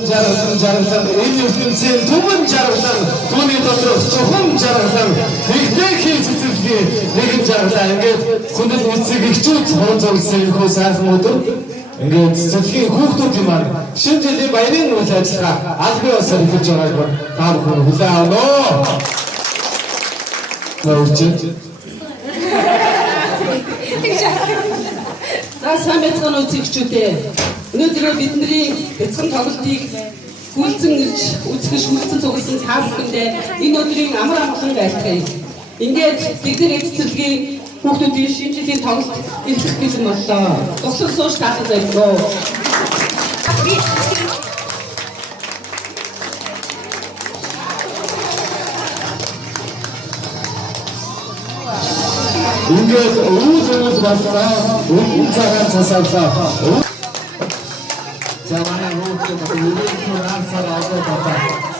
жаргалан энэ ертөнцийн түмэн жаргалан түүний дотор зөвхөн жаргалан нэгдэх хийцэтгэлийн нэгэн жаргалаа ингээд хүндэт эцэг эхчүүд хорон зурсан энэ хөө сайхан өдөр ингээд цэцгийн хүүхдүүд юм аа шинэ жилийн баярын үйл ажиллагаа албан ёсоор эхэлж байгааг та бүхэн хүлээн авах нь. За сайн байцгаана уу зэгчүүдээ. Өнөөдөр бидний бяцхан тоглолтыг гүйлцэн ирж үзэж хүлцэн цугласан та бүхэндээ энэ өдрийн амар амгалан айлтгая. Ингээд бидний эцэцэлгийн хүүхдүүдийн шинэ жилийн тоглолт эхлэх гэсэн боллоо. Усан сууж таахад байлгүй. Ингээд өвөл боллоо. Өвөл цагаан цасаалаа. За манай хүүхдүүд өвөл хураасаар аваад байна.